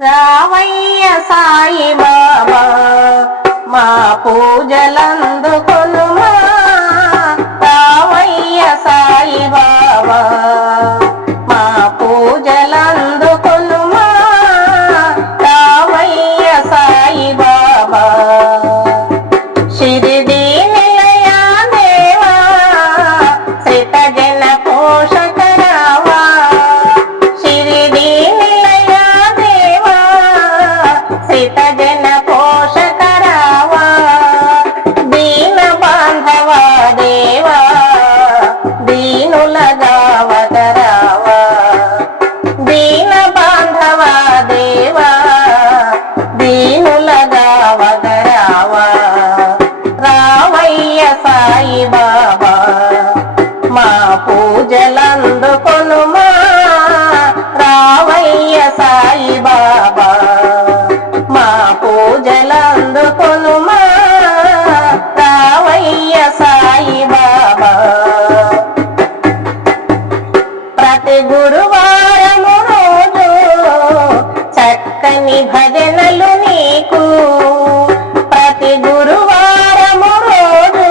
రావయ్య సాయి బాబా మా పూజలందుకొనుమా, రావయ్య సాయి బాబా మా పూజలందుకొనుమా, రావయ్య సాయి బాబా షిరిడి నిలయా దేవా శ్రిత జన పోషక రావా, షిరిడి నిలయా దేవా శ్రిత జన పోషక రావా, దీన బాంధవా దేవా దీనులగా వదరావా, దీన బాంధవా దేవా దీనులగా వదరావా, రావయ్య సాయి బాబా మా పూజలందుకొనుమా, రావయ్య సాయి బాబా మా పూజలందుకొనుమా, రావయ్య సాయి బాబా ప్రతి గురువారము రోజు చక్కని భజనలు నీకు, ప్రతి గురువారము రోజు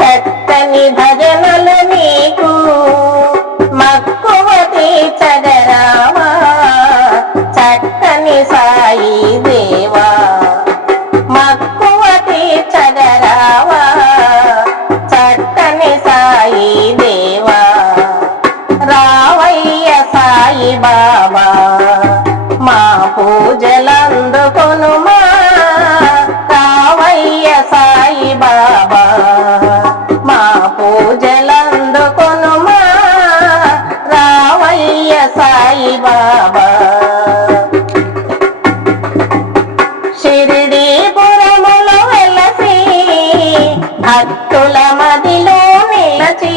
చక్కని భజనలు నీకు, మక్కువ తీర్చగరావా చక్కని సాయి దేవా, మక్కువ తీర్చగరావా చక్కని సాయి దేవా, రావయ్య సాయి బాబా మా పూజలందుకొనుమా, రావయ్య సాయి బాబా మా పూజలందుకొనుమా, రావయ్య సాయి బాబా షిరిడీపురములో వెలసి భక్తుల మదిలో నిలచి,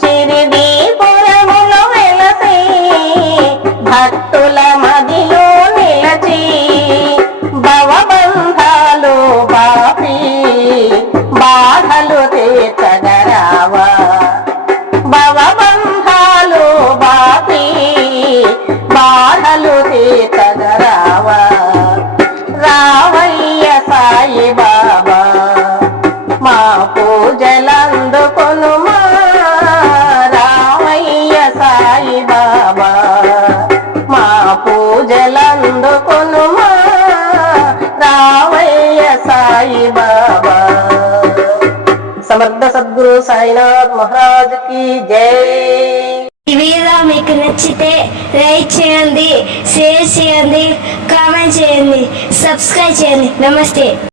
షిరిడీపురములో వెలసి భక్తుల మదిలో నిలచి, భవబంధాలు బాపి బాధలు తీర్చగరావా, భవబంధాలు బాపి బాధలు తీర్చగరావా, రావయ్య సాయి బాబా మా పూజలందుకొనుమా, రావయ్య సాయి బాబా మా పూజలందుకొనుమా, రావయ్య సాయి బాబా। సమర్థ సద్గురు సాయినాథ్ మహారాజ్ కి జై। ఈ వీడియో మీకు నచ్చితే లైక్ చేయండి, షేర్ చేయండి, కామెంట్ చేయండి, సబ్స్క్రైబ్ చేయండి। నమస్తే।